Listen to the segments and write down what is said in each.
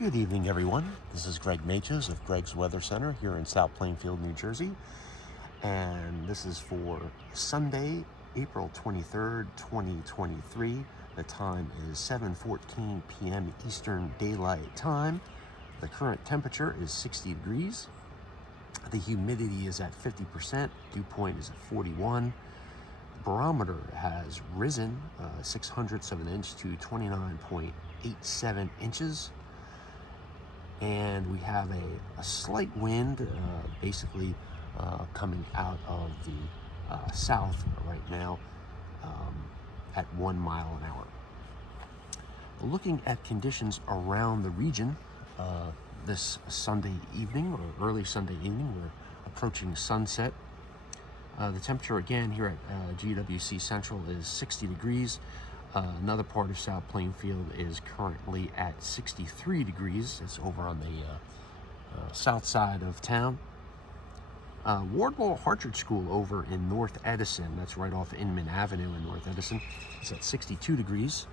Good evening, everyone. This is Greg Maches of Greg's Weather Center here in South Plainfield, New Jersey. And this is for Sunday, April 23rd, 2023. The time is 7:14 p.m. Eastern Daylight Time. The current temperature is 60 degrees. The humidity is at 50%. Dew point is at 41. The barometer has risen 0.06 of an inch to 29.87 inches. And we have a slight wind basically coming out of the south right now at 1 mile an hour. Looking at conditions around the region this Sunday evening or early Sunday evening, we're approaching sunset. The temperature again here at GWC Central is 60 degrees. Another part of South Plainfield is currently at 63 degrees. It's over on the south side of town. Wardwell Hartridge School over in North Edison, that's right off Inman Avenue in North Edison, is at 62 degrees.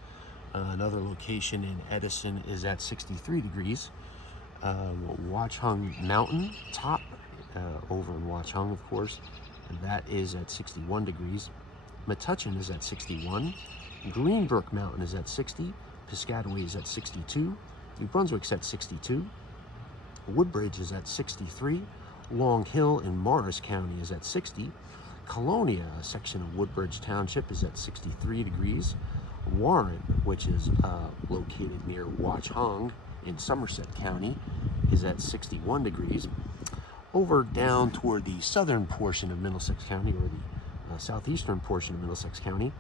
Another location in Edison is at 63 degrees. Watchung Mountain Top over in Watchung, of course, and that is at 61 degrees. Metuchen is at 61. Greenbrook Mountain is at 60, Piscataway is at 62, New Brunswick's at 62, Woodbridge is at 63, Long Hill in Morris County is at 60, Colonia, a section of Woodbridge Township, is at 63 degrees, Warren, which is located near Watchung in Somerset County, is at 61 degrees. Over down toward the southern portion of Middlesex County, or the southeastern portion of Middlesex County,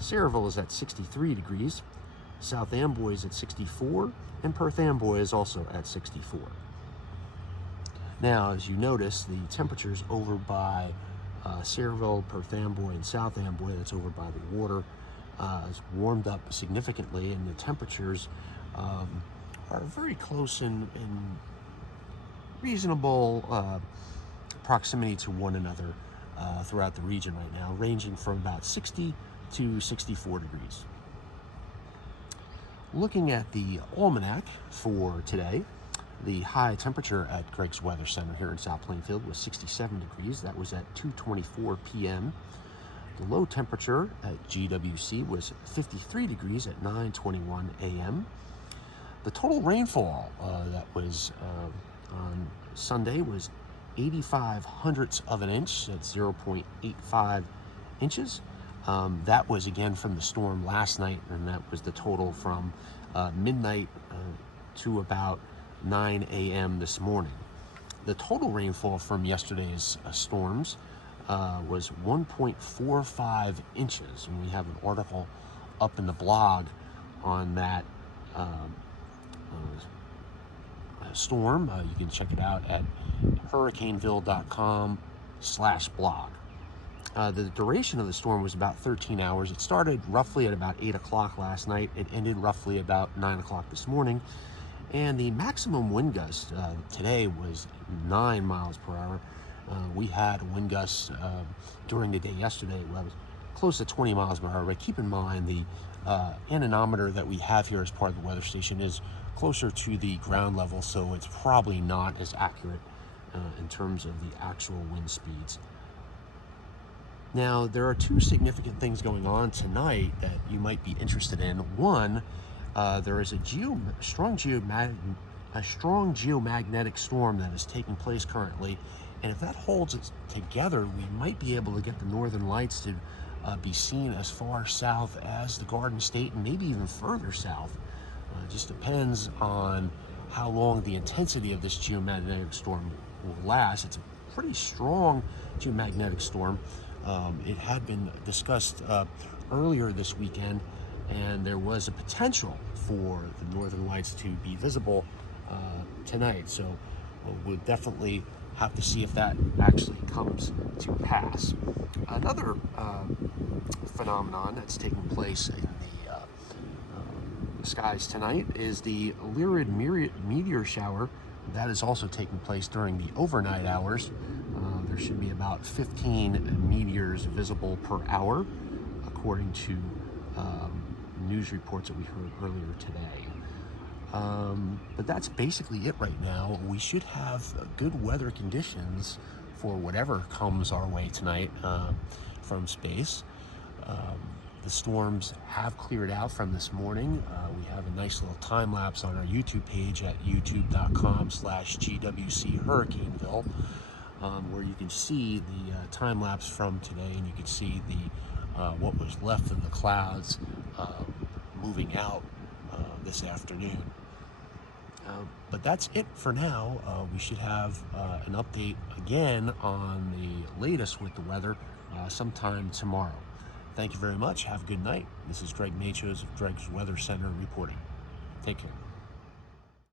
Sayreville is at 63 degrees, South Amboy is at 64, and Perth Amboy is also at 64. Now, as you notice, the temperatures over by Sayreville, Perth Amboy, and South Amboy, that's over by the water, has warmed up significantly, and the temperatures are very close in reasonable proximity to one another throughout the region right now, ranging from about 60 to 64 degrees. Looking at the almanac for today, the high temperature at Greg's Weather Center here in South Plainfield was 67 degrees. That was at 2:24 p.m. The low temperature at GWC was 53 degrees at 9:21 a.m. The total rainfall that was on Sunday was 85 hundredths of an inch. That's 0.85 inches. That was again from the storm last night, and that was the total from midnight to about 9 a.m. this morning. The total rainfall from yesterday's storms was 1.45 inches, and we have an article up in the blog on that storm. You can check it out at hurricaneville.com/blog. The duration of the storm was about 13 hours. It started roughly at about 8 o'clock last night. It ended roughly about 9 o'clock this morning. And the maximum wind gust today was 9 miles per hour. We had a wind gust during the day yesterday. Well, it was close to 20 miles per hour. But keep in mind, the anemometer that we have here as part of the weather station is closer to the ground level, so it's probably not as accurate in terms of the actual wind speeds. Now, there are two significant things going on tonight that you might be interested in. One, there is a strong geomagnetic storm that is taking place currently, and if that holds it together, we might be able to get the northern lights to be seen as far south as the Garden State and maybe even further south. It just depends on how long the intensity of this geomagnetic storm will last. It's a pretty strong geomagnetic storm. It had been discussed earlier this weekend, and there was a potential for the northern lights to be visible tonight. So we'll definitely have to see if that actually comes to pass. Another phenomenon that's taking place in the skies tonight is the Lyrid meteor shower. That is also taking place during the overnight hours. There should be about 15 meteors visible per hour, according to news reports that we heard earlier today. But that's basically it right now. We should have good weather conditions for whatever comes our way tonight from space. The storms have cleared out from this morning. We have a nice little time lapse on our YouTube page at youtube.com/GWC Hurricaneville, where you can see the time lapse from today, and you can see the what was left of the clouds moving out this afternoon. But that's it for now. We should have an update again on the latest with the weather sometime tomorrow. Thank you very much. Have a good night. This is Greg Machos of Greg's Weather Center reporting. Take care.